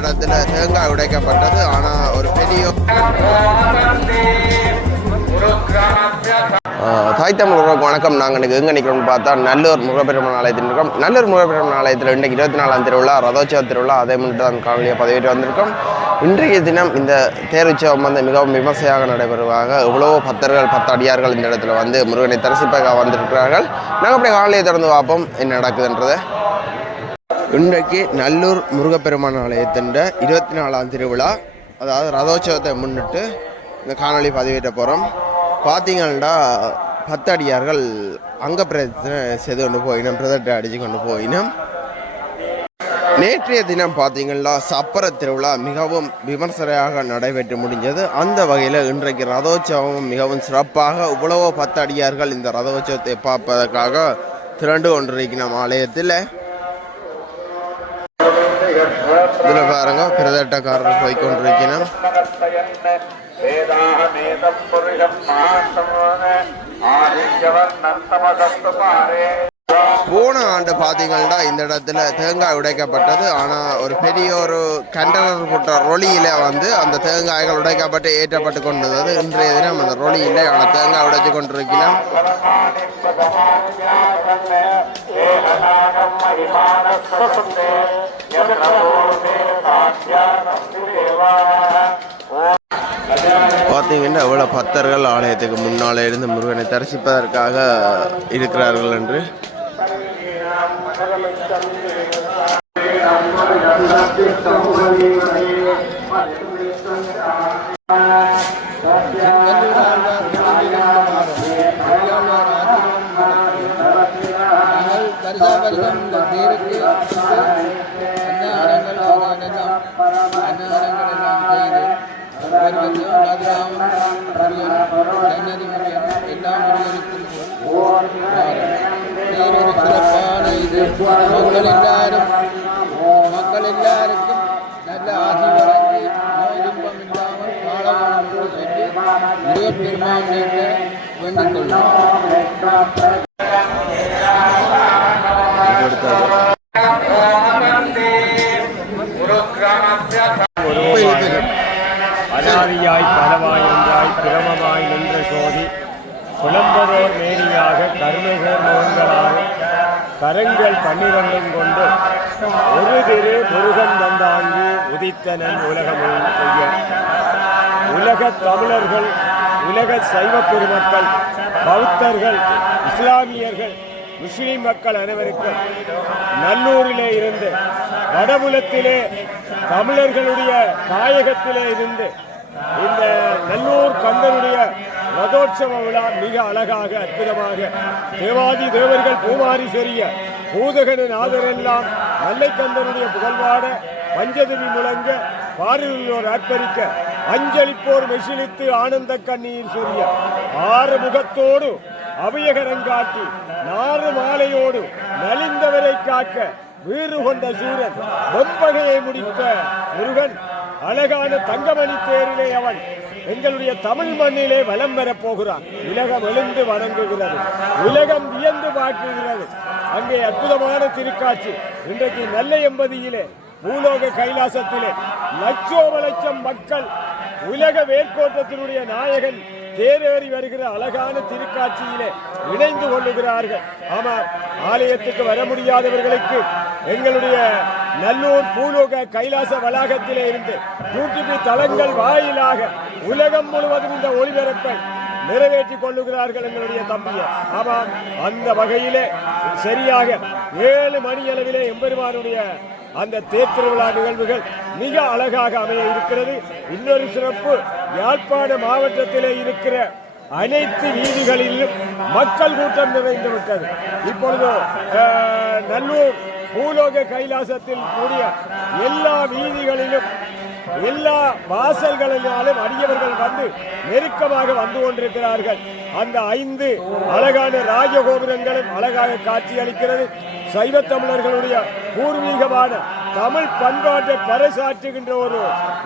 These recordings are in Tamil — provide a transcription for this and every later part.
இடத்துல தேங்காய் உடைக்கப்பட்டது. ஆனால் ஒரு பெரிய தாய் தமிழ் வணக்கம். நாங்கள் இன்றைக்கி எங்கே நிற்கிறோம்னு பார்த்தா நல்லூர் முருகப்பெருமான் ஆலயத்தில் இருக்கோம். நல்லூர் முருகப்பெருமான் ஆலயத்தில் இன்றைக்கு 24ஆம் திருவிழா, ரதோற்சவ திருவிழா. அதே முன்னிட்டு தான் காணொலியை பதிவிட்டு வந்திருக்கோம். இன்றைய தினம் இந்த தேர் உற்சவம் வந்து மிகவும் விமர்சையாக நடைபெறுவாங்க. எவ்வளவோ பக்தர்கள் அடியார்கள் இந்த இடத்துல வந்து முருகனை தரிசிப்பாக வந்திருக்கிறார்கள். நாங்கள் அப்படியே காணொலியை திறந்து பார்ப்போம் என்ன நடக்குதுன்றதை. இன்றைக்கு நல்லூர் முருகப்பெருமான் ஆலயத்தின் 24ஆம் திருவிழா, அதாவது ரதோற்சவத்தை முன்னிட்டு இந்த காணொலி பதிவிட்ட போகிறோம். பார்த்தீங்கன்னா 10 அடியார்கள் அங்க பிரச்சனை செய்து கொண்டு போயினோம், பிரதட்டை அடித்து கொண்டு போயினோம். நேற்றைய தினம் பார்த்தீங்கன்னா சப்பர திருவிழா மிகவும் விமர்சனையாக நடைபெற்று முடிஞ்சது. அந்த வகையில் இன்றைக்கு ரதோற்சவம் மிகவும் சிறப்பாக இவ்வளவோ 10 அடியார்கள் இந்த ரதோற்சவத்தை பார்ப்பதற்காக திரண்டு கொண்டிருக்கணும் ஆலயத்தில். இதில் பாருங்க பிரதட்டக்காரர் போய்கொண்டிருக்கணும். போன ஆண்டு பார்த்தீங்கன்னா இந்த இடத்துல தேங்காய் உடைக்கப்பட்டது. ஆனால் ஒரு பெரிய ஒரு கண்டனர் போட்ட ரொலியில வந்து அந்த தேங்காய்கள் உடைக்கப்பட்டு ஏற்றப்பட்டு கொண்டிருந்தது. இன்றைய தினம் அந்த ரொலியில ஆனால் தேங்காய் உடைச்சு கொண்டிருக்கிறோம். பார்த்தீங்கன்னா எவ்வளோ பக்தர்கள் ஆலயத்துக்கு முன்னாலே இருந்து முருகனை தரிசிப்பதற்காக இருக்கிறார்கள் என்று. மக்கள் எல்லாருக்கும் நல்ல ஆசி வழங்கி நோய் துன்பம் இல்லாமல் வாழ வேண்டும் என்று முருகப்பெருமானை வேண்டிக் கொள்ளும். அனாதியாய் பலவாய் ஒன்றாய் பிரமமாய் நின்ற சோதி புலம்பதோர் மேனியாக கருணைகள் முகங்களாக கரங்கள் 12 கொண்டு ஒரு திரு முருகன் வந்தாங்கி உதித்தனன் உலகமும் செய்ய. உலக தமிழர்கள், உலக சைவ பெருமக்கள், பௌத்தர்கள், இஸ்லாமியர்கள், முஸ்லிம் மக்கள் அனைவருக்கும் நல்லூரிலே இருந்து வடபுலத்திலே தமிழர்களுடைய தாயகத்திலே இருந்து இந்த நல்லூர் கந்தனுடைய ரதோற்சவ விழா மிக அழகாக அற்புதமாக தேவாதி தேவர்கள் பூமாரி செறிய பூதகன நாதரெல்லாம் நல்லை கந்தனுடைய புகழ்வாட பஞ்சதவி முழங்க பாரியுள்ளோர் ஆர்ப்பரிக்க அஞ்சலிப்போர் மெசிலித்து ஆனந்த கண்ணீர் சொரிய 6 முகத்தோடு அபயகரங்காட்டி 4 மாலையோடு நலிந்தவரை காக்க வீறு கொண்ட சூரன் பொம்பகையை முடித்த முருகன் அழகான தங்கமணி தேரிலே அவன் எங்களுடைய தமிழ் மண்ணிலே வலம் வரப் போகிறான். உலகம் எழுந்து வணங்குகிறது, உலகம் வியந்து பார்க்குகிறது. அங்கே அற்புதமான திருக்காட்சி. இன்றைக்கு நெல்லையம்பதியிலே பூலோக கைலாசத்திலே லட்சோப மக்கள் உலக வேர்க்கோட்டத்தினுடைய நாயகன் தேரேறி வருகிற அழகான திருக்காட்சியிலே இணைந்து கொள்ளுகிறார்கள். ஆமாம், ஆலயத்துக்கு வர முடியாதவர்களுக்கு எங்களுடைய நல்லூர் பூலோக கைலாச வளாகத்திலே இருந்து யூடியூப் தளங்கள் வாயிலாக உலகம் முழுவதும் இந்த ஒளிபரப்பை நிறைவேற்றிக் கொள்ளுகிறார்கள் எங்களுடைய தம்பிய. ஆமாம், அந்த வகையிலே சரியாக 7 மணி அளவிலே எம்பெருமானுடைய அந்த தேர் திருவிழா நிகழ்வுகள் மிக அழகாக அமைய இருக்கிறது. இன்னொரு சிறப்பு, யாழ்ப்பாண மாவட்டத்திலே இருக்கிற அனைத்து வீதிகளிலும் மக்கள் கூட்டம் நிறைந்து விட்டது. இப்பொழுது நல்லூர் பூலோக கைலாசத்தில் கூடிய எல்லா வீதிகளிலும் எல்லா வாசல்களினாலும் அடியவர்கள் வந்து நெருக்கமாக வந்து கொண்டிருக்கிறார்கள். அந்த 5 அழகான ராஜகோபுரங்களும் அழகாக காட்சியளிக்கிறது. சைவ தமிழர்களுடைய பூர்வீகமான தமிழ் பண்பாட்டை பறைசாற்றுகின்ற ஒரு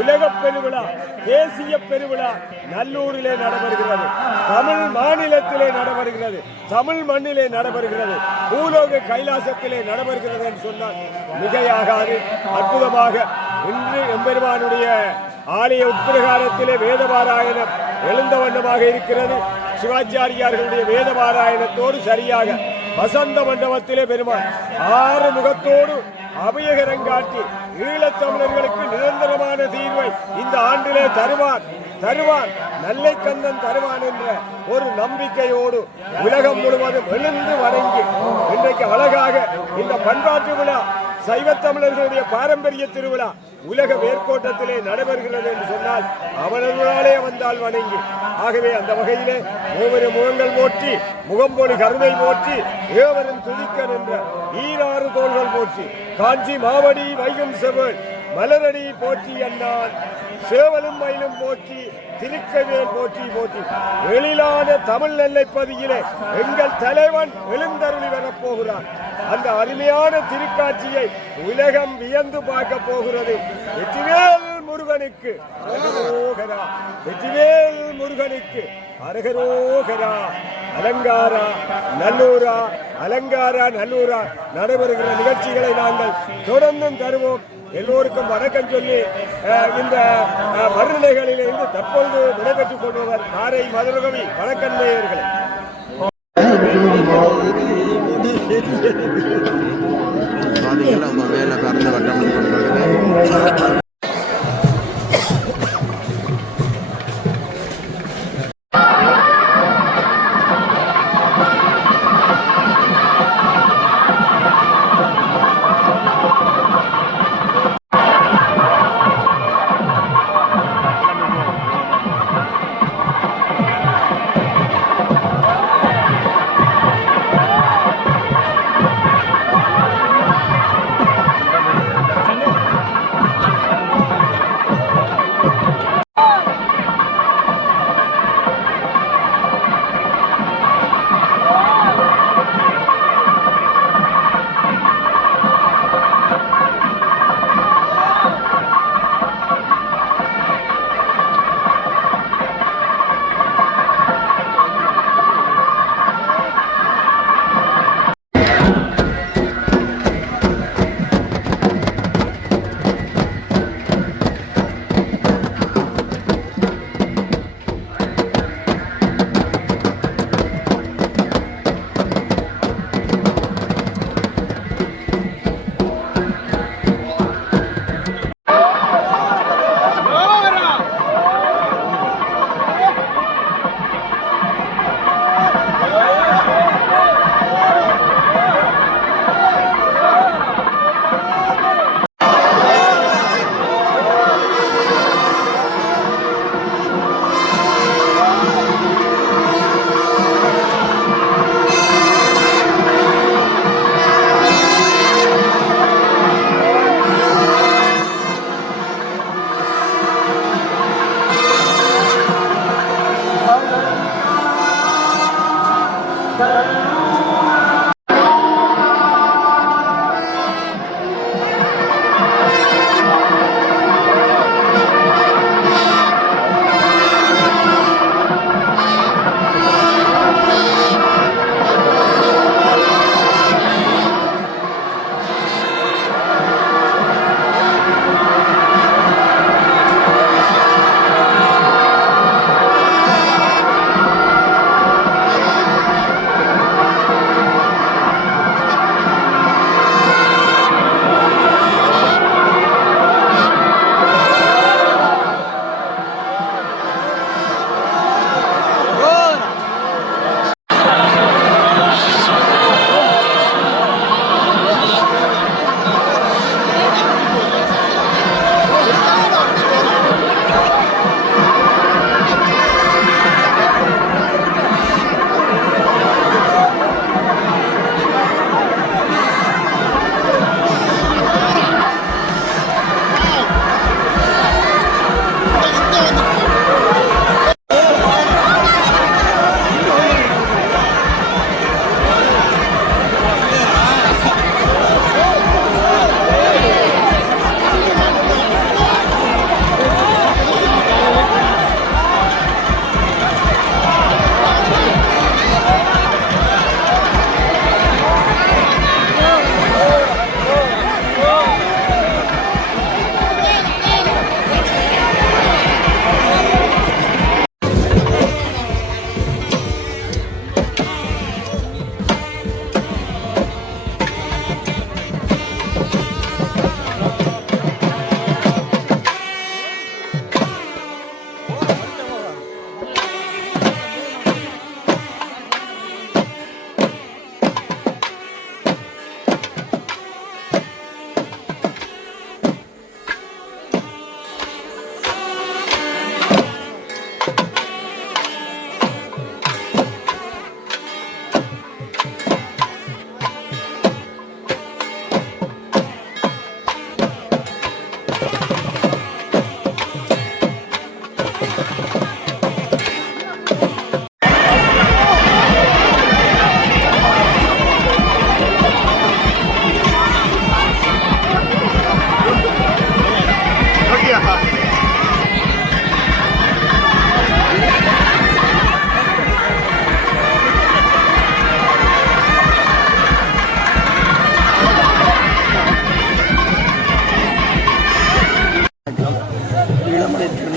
உலக பெருவிழா, தேசிய பெருவிழா நல்லூரிலே நடைபெறுகிறது. தமிழ் மாநிலத்திலே நடைபெறுகிறது, தமிழ் மண்ணிலே நடைபெறுகிறது, பூலோக கைலாசத்திலே நடைபெறுகிறது என்று சொன்னால் மிகையாகாது. அற்புதமாக இன்று எம்பெருமானுடைய ஆலய உட்பிரகாரத்திலே வேதபாராயணம் எழுந்த வண்ணமாக இருக்கிறது. சிவாச்சாரியார்களுடைய வேதபாராயணத்தோடு சரியாக வசந்த மண்டபத்திலே பெருமாள் 6 முகத்தோடு அபயகரங்காட்டி ஈழத்தமிழர்களுக்கு நிரந்தரமான தீர்வை இந்த ஆண்டிலே தருவான் நல்லை கந்தன் தருவான் என்ற ஒரு நம்பிக்கையோடு உலகம் முழுவதும் எழுந்து வணங்கி இன்றைக்கு அழகாக இந்த பண்பாட்டு விழா சைவ தமிழர்களுடைய பாரம்பரிய திருவிழா உலக வேர்க்கோட்டத்திலே நடைபெறுகிறது என்று சொன்னால் அவர்களாலே வந்தால் வணங்கி. ஆகவே அந்த வகையிலே ஒவ்வொரு முகங்கள் போற்றி முகம்பொழி கருணை போற்றி ஏவரும் துதிக்க நின்ற ஈராறு தோள்கள் போற்றி காஞ்சி மாவடி வைகும் செவல் மலரடி போற்றி அண்ணான் சேவலும் மயிலும் போற்றி திருக்கவேல் போற்றி போற்றி எழிலான தமிழ் எல்லைப்பதியிலே எங்கள் தலைவன் எழுந்தருளி வரப்போகிறார். அந்த அருமையான திருக்காட்சியை உலகம் வியந்து பார்க்க போகிறது. வெற்றிவேல் முருகனுக்கு அரகரோகரா, வெற்றிவேல் முருகனுக்கு அரகரோகரா. அலங்காரா நல்லூரா நடைபெறுகிற நிகழ்ச்சிகளை நாங்கள் தொடர்ந்தும் தருவோம். எல்லோருக்கும் வணக்கம் சொல்லி இந்த வருநிலைகளிலிருந்து தற்பொழுது விடைபெற்றுக் கொள்பவர் காரை மதுரகவி. வணக்கம் நேயர்களே. பாத்தீங்கன்னா உங்க மேல கறந்து வட்டம்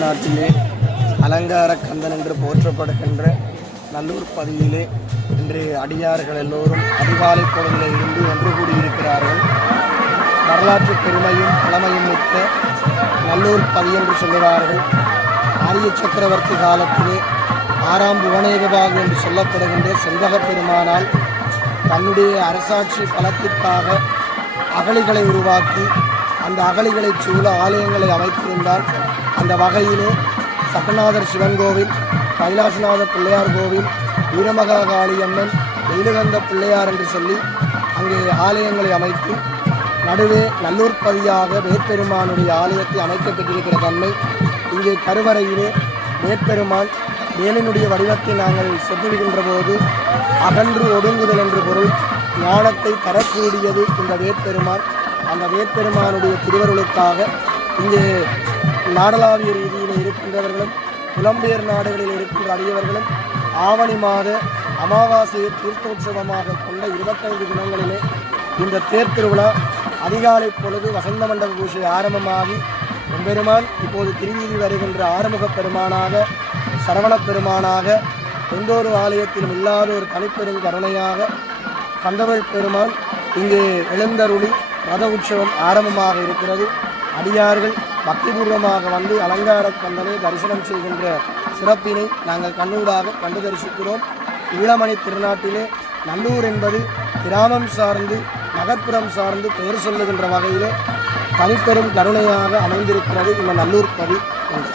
திருநாட்டிலே அலங்கார கந்தன் என்று போற்றப்படுகின்ற நல்லூர் பதியிலே இன்று அடியார்கள் எல்லோரும் அதிகாலை பொழுதிலே இருந்து ஒன்று கூடியிருக்கிறார்கள். வரலாற்று பெருமையும் பழமையும் மிக்க நல்லூர் பதி என்று சொல்லுவார்கள். ஆரிய சக்கரவர்த்தி காலத்திலே 6ஆம் புவனேகபாகு என்று சொல்லப்படுகின்ற செண்பகப் பெருமானால் தன்னுடைய அரசாட்சி பலத்திற்காக அகழிகளை உருவாக்கி அந்த அகழிகளை சூழ ஆலயங்களை அமைத்திருந்தால் அந்த வகையிலே சட்டநாதர் சிவன் கோவில், கைலாசநாத பிள்ளையார் கோவில், வீரமகா காளியம்மன், வெயிலுகந்த பிள்ளையார் என்று சொல்லி அங்கே ஆலயங்களை அமைத்து நடுவே நல்லூர் பதியாக வேற்பெருமானுடைய ஆலயத்தை அமைக்கப்பட்டிருக்கிற தன்மை இங்கே கருவறையிலே வேற்பெருமான் வேலினுடைய வடிவத்தை நாங்கள் செப்பிடுகின்ற போது அகன்று ஒடுங்குதல் என்று பொருள், ஞானத்தை தரக்கூடியது இந்த வேற்பெருமான். அந்த வேற்பெருமானுடைய திருவருளுக்காக இங்கே நாடளாவிய ரீதியில் இருக்கின்றவர்களும் புலம்பெயர் நாடுகளில் இருக்கின்ற அடியவர்களும் ஆவணி மாத அமாவாசையை தீர்த்தோற்சவமாக கொண்ட 25 தினங்களிலே இந்த தேர் திருவிழா அதிகாலை பொழுது வசந்த மண்டப பூஜை ஆரம்பமாகி எம்பெருமான் இப்போது திருவீதி வருகின்ற ஆறுமுகப் பெருமானாக, சரவணப் பெருமானாக, எந்தொரு ஆலயத்திலும் இல்லாத ஒரு தனிப்பெரும் கருணையாக கந்தவேல் பெருமான் இங்கே எழுந்தருளி ரத உற்சவம் ஆரம்பமாக இருக்கிறது. அடியார்கள் பக்திபூர்வமாக வந்து அலங்கார கந்தனை தரிசனம் செய்கின்ற சிறப்பினை நாங்கள் கண்ணூடாக கண்டு தரிசிக்கிறோம். ஈழமணி திருநாட்டிலே நல்லூர் என்பது கிராமம் சார்ந்து நகர்ப்புறம் சார்ந்து பெயர் சொல்லுகின்ற வகையிலே தனிப்பெரும் கருணையாக அமைந்திருக்கிறது இந்த நல்லூர் பதி என்று.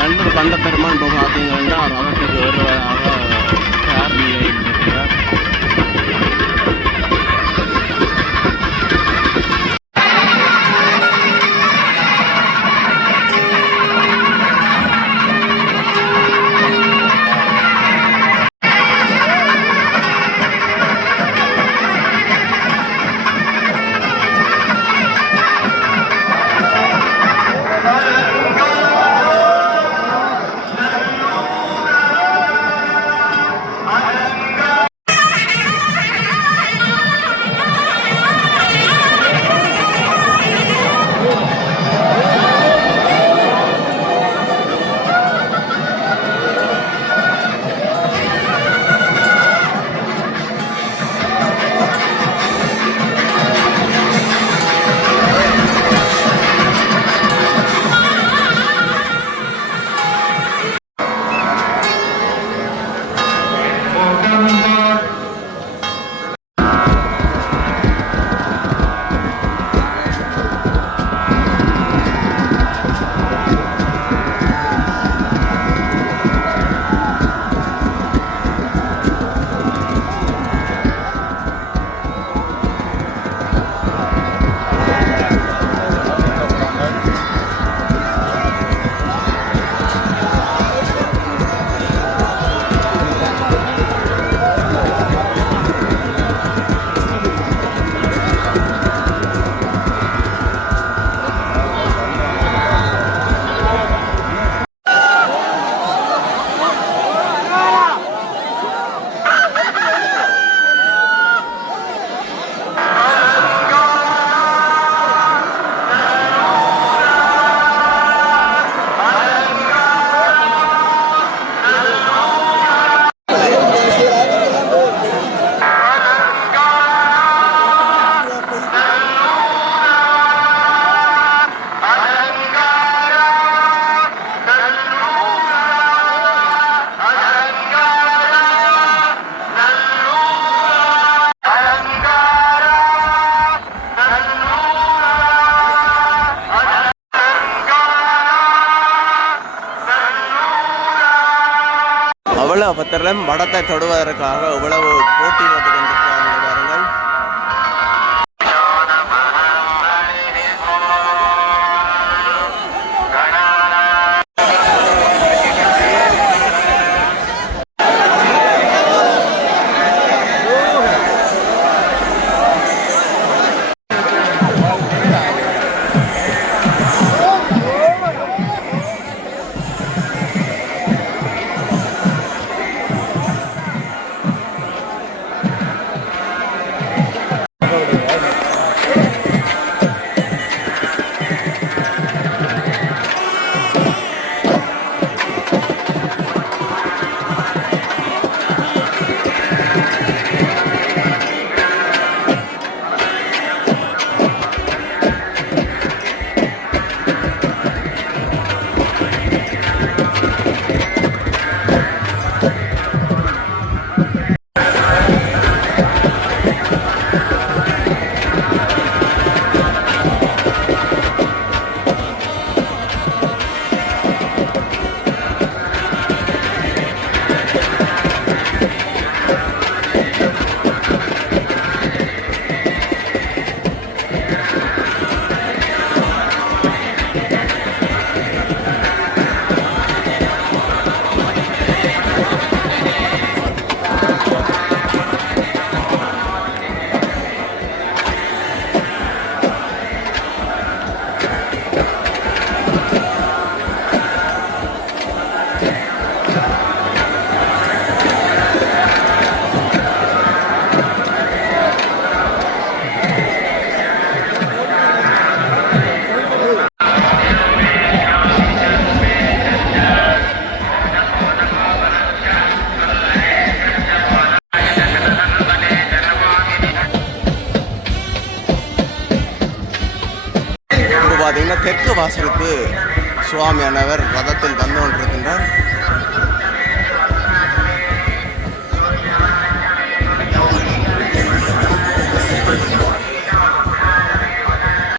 நல்லூர் கந்த பெருமான் இப்போ பார்த்தீங்கன்னா ரதத்துக்கு வருவதாக தயார் நிலையில் இருக்கிறார். அவ்வளவு பத்திரம் வடத்தை தொடுவதற்காக இவ்வளவு போட்டி போட்டு கொண்டிருக்கிறார்கள் பாருங்கள். பார்த்தீங்கன்னா தெற்கு வாசலுக்கு சுவாமியானவர் ரதத்தில் வந்து கொண்டிருக்கின்றார்.